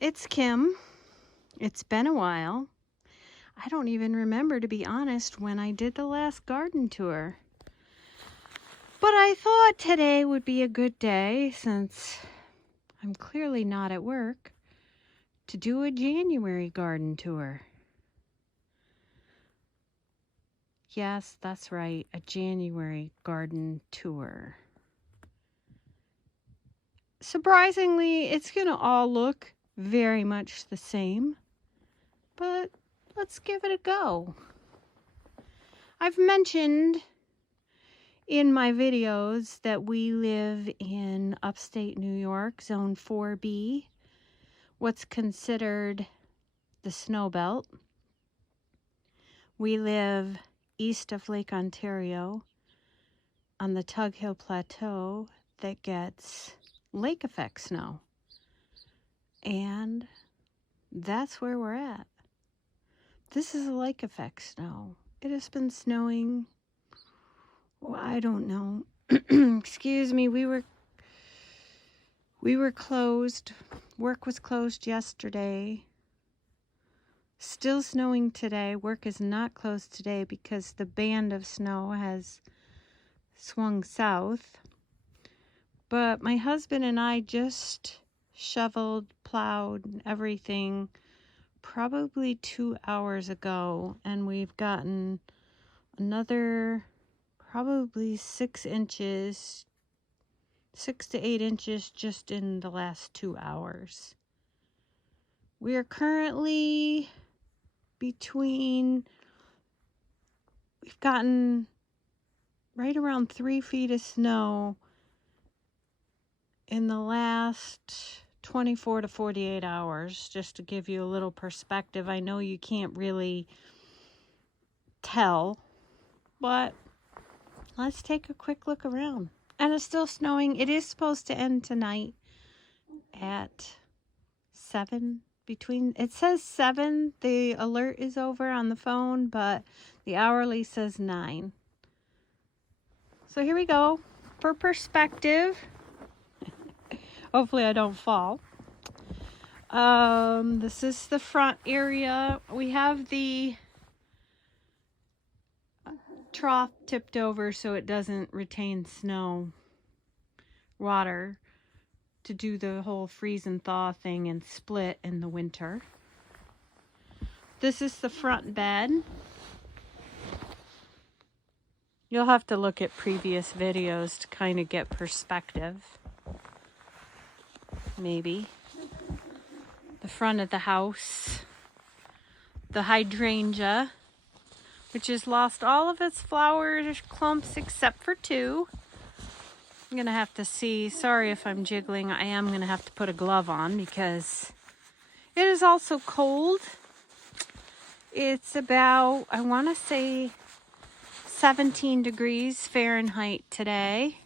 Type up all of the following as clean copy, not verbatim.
it's Kim. It's been a while. I don't even remember, to be honest, when I did the last garden tour. But I thought today would be a good day, since I'm clearly not at work, to do a January garden tour. Yes, that's right, a January garden tour. Surprisingly, it's going to all look very much the same, but let's give it a go. I've mentioned in my videos that we live in upstate New York, Zone 4B, what's considered the snow belt. We live east of Lake Ontario on the Tug Hill Plateau that gets lake effect snow. And that's where we're at. This is a lake effect snow. It has been snowing, well, I don't know. Excuse me, we were closed. Work was closed yesterday. Still snowing today. Work is not closed today because the band of snow has swung south. But my husband and I just shoveled, plowed, and everything probably 2 hours ago, and we've gotten another probably 6 inches, 6 to 8 inches just in the last 2 hours. We are currently we've gotten right around 3 feet of snow in the last 24 to 48 hours, just to give you a little perspective. I know you can't really tell, but let's take a quick look around. And it's still snowing. It is supposed to end tonight at 7. It says 7. The alert is over on the phone, but the hourly says 9. So here we go. For perspective, hopefully I don't fall. This is the front area. We have the trough tipped over so it doesn't retain snow water to do the whole freeze and thaw thing and split in the winter. This is the front bed. You'll have to look at previous videos to kind of get perspective. Maybe. The front of the house. The hydrangea, which has lost all of its flower clumps except for 2. I'm going to have to see. Sorry if I'm jiggling. I am going to have to put a glove on because it is also cold. It's about, I want to say, 17 degrees Fahrenheit today.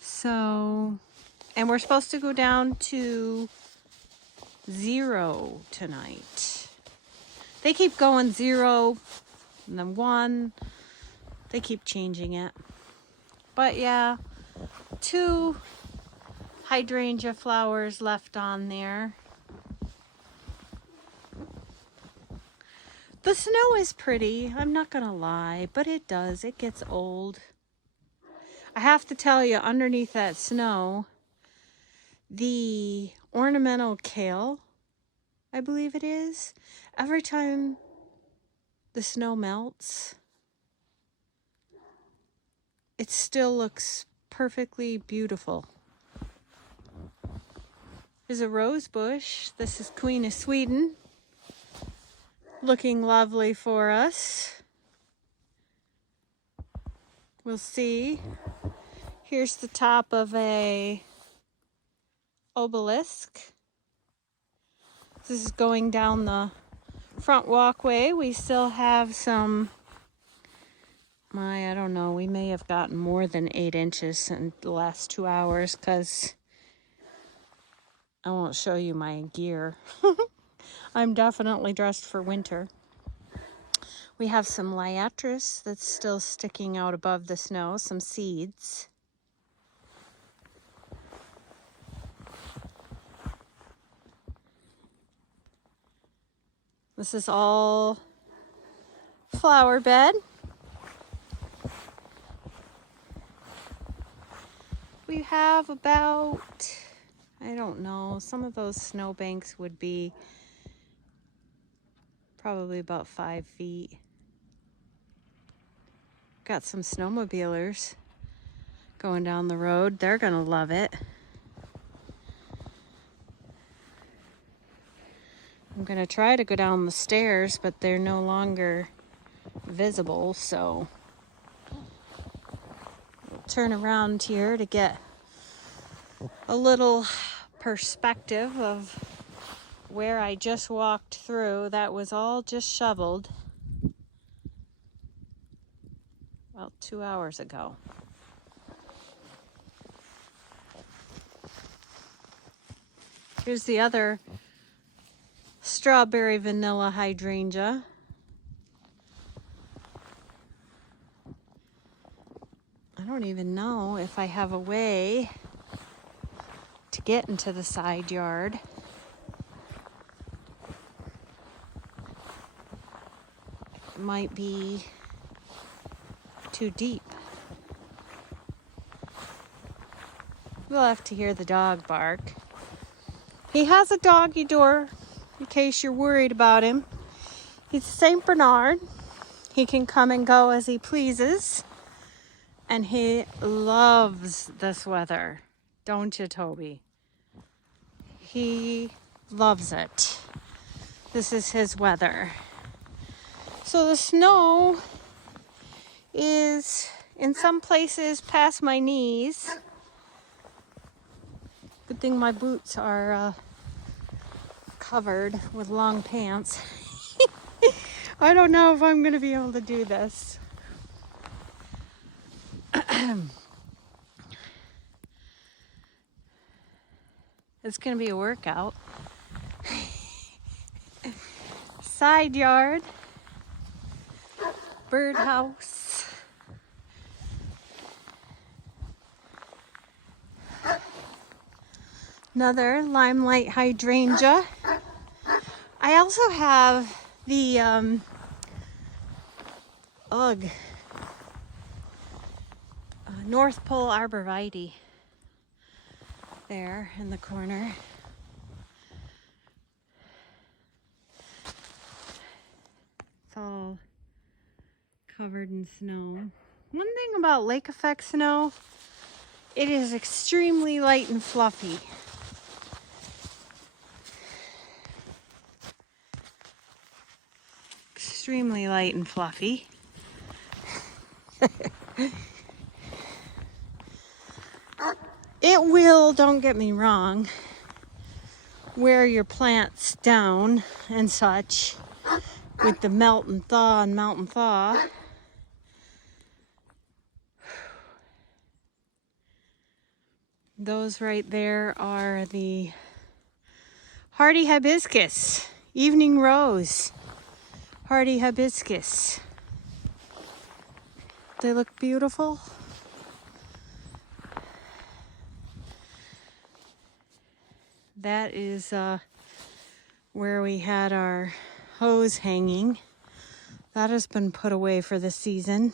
So, and we're supposed to go down to 0 tonight. They keep going 0 and then 1. They keep changing it. But yeah, 2 hydrangea flowers left on there. The snow is pretty, I'm not gonna lie, but it gets old. I have to tell you, underneath that snow, the ornamental kale, I believe it is, every time the snow melts, it still looks perfectly beautiful. There's a rose bush. This is Queen of Sweden, looking lovely for us. We'll see. Here's the top of a obelisk. This is going down the front walkway. We still have some, I don't know, we may have gotten more than 8 inches in the last 2 hours because I won't show you my gear. I'm definitely dressed for winter. We have some liatris that's still sticking out above the snow, some seeds. This is all flower bed. We have about, I don't know, some of those snowbanks would be probably about 5 feet. Got some snowmobilers going down the road. They're gonna love it. I'm gonna try to go down the stairs, but they're no longer visible, so I'll turn around here to get a little perspective of where I just walked through. That was all just shoveled about 2 hours ago. Here's the other strawberry vanilla hydrangea. I don't even know if I have a way to get into the side yard. It might be too deep. We'll have to hear the dog bark. He has a doggy door, in case you're worried about him. He's a Saint Bernard. He can come and go as he pleases. And he loves this weather. Don't you, Toby? He loves it. This is his weather. So the snow is in some places past my knees. Good thing my boots are covered with long pants. I don't know if I'm going to be able to do this. It's going to be a workout. Side yard. Birdhouse. Another limelight hydrangea. I also have the North Pole arborvitae there in the corner. It's all covered in snow. One thing about lake effect snow, it is extremely light and fluffy. Extremely light and fluffy. It will, don't get me wrong, wear your plants down and such with the melt and thaw and melt and thaw. Those right there are the hardy hibiscus, evening rose, hardy hibiscus. They look beautiful. That is where we had our hose hanging. That has been put away for the season.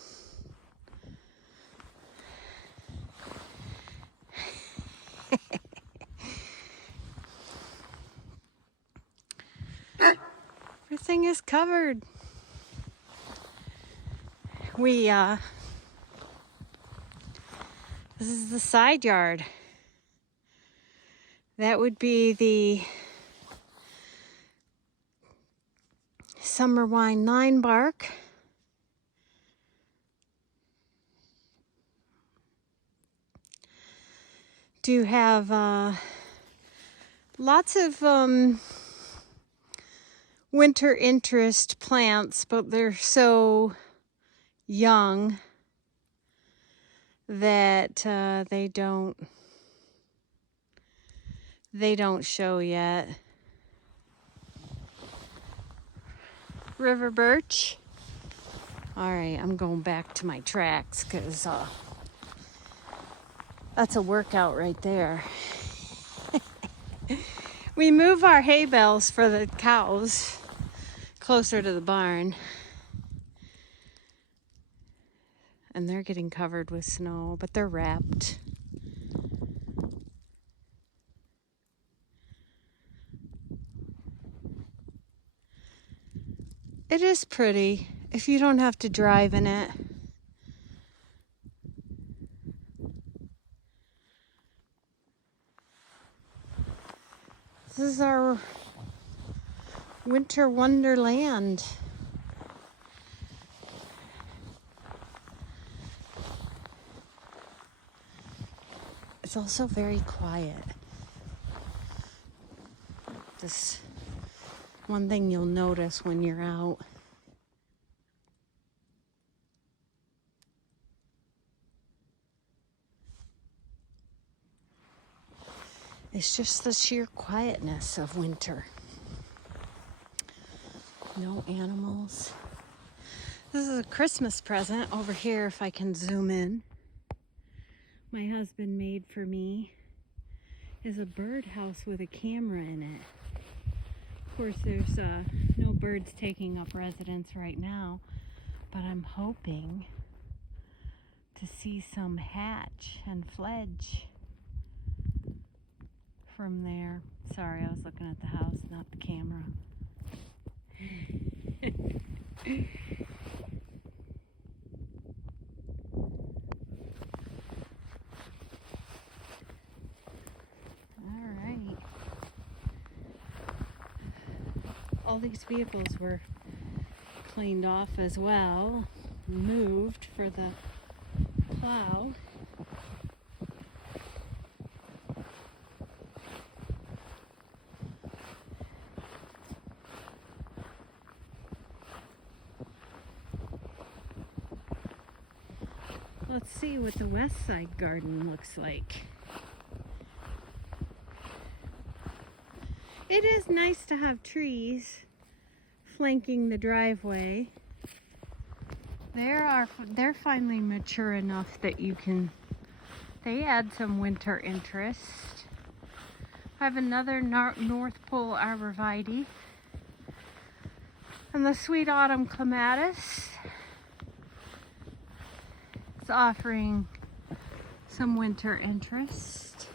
Everything is covered. This is the side yard. That would be the summer wine 9 bark. Do have lots of winter interest plants, but they're so young that they don't show yet. River birch. All right, I'm going back to my tracks because that's a workout right there. We move our hay bales for the cows. Of closer to the barn. And they're getting covered with snow, but they're wrapped. It is pretty if you don't have to drive in it. This is our winter wonderland. It's also very quiet. This one thing you'll notice when you're out. It's just the sheer quietness of winter. No animals. This is a Christmas present over here, if I can zoom in. My husband made for me is a birdhouse with a camera in it. Of course, there's no birds taking up residence right now, but I'm hoping to see some hatch and fledge from there. Sorry, I was looking at the house, not the camera. Alright. All these vehicles were cleaned off as well, moved for the plow. Let's see what the west side garden looks like. It is nice to have trees flanking the driveway. They're finally mature enough that they add some winter interest. I have another North Pole arborvitae and the sweet autumn clematis. It's offering some winter interest.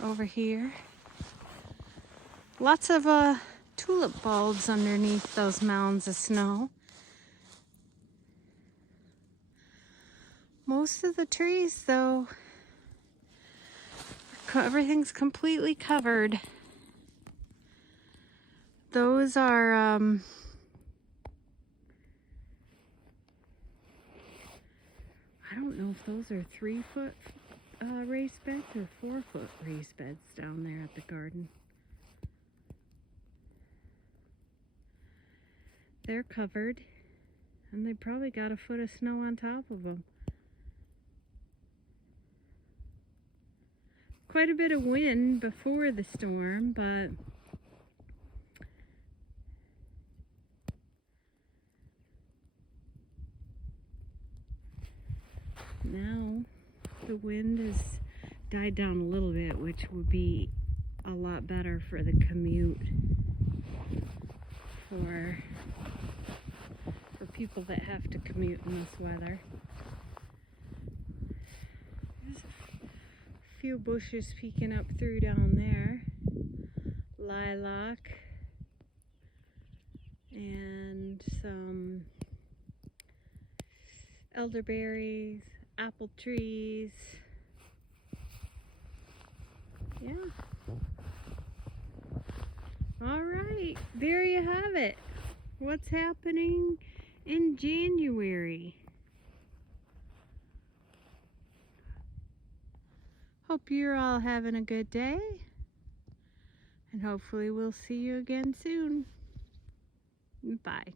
Over here, lots of tulip bulbs underneath those mounds of snow. Most of the trees, though, everything's completely covered. Those are I don't know if those are 3-foot raised beds or 4-foot raised beds down there at the garden. They're covered, and they probably got a foot of snow on top of them. Quite a bit of wind before the storm, but now the wind has died down a little bit, which would be a lot better for the commute for people that have to commute in this weather. There's a few bushes peeking up through down there. Lilac and some elderberries, apple trees. Yeah. All right, there you have it. What's happening in January? Hope you're all having a good day, and hopefully we'll see you again soon. Bye.